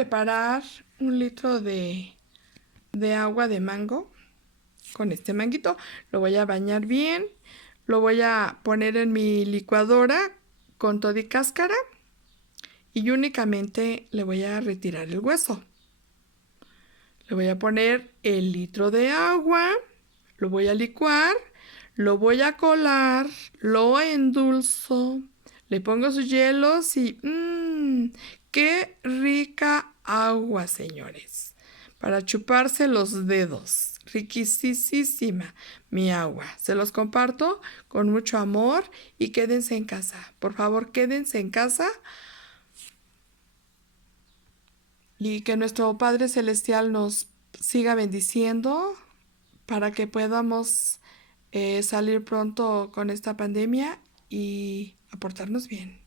preparar 1 litro de agua de mango. Con este manguito lo voy a bañar bien, lo voy a poner en mi licuadora con todo y cáscara y únicamente le voy a retirar el hueso. Le voy a poner el litro de agua, lo voy a licuar, lo voy a colar, lo endulzo, le pongo sus hielos y ¡qué rica agua, señores! Para chuparse los dedos. Riquísima mi agua. Se los comparto con mucho amor y quédense en casa. Por favor, quédense en casa y que nuestro Padre Celestial nos siga bendiciendo para que podamos salir pronto con esta pandemia y aportarnos bien.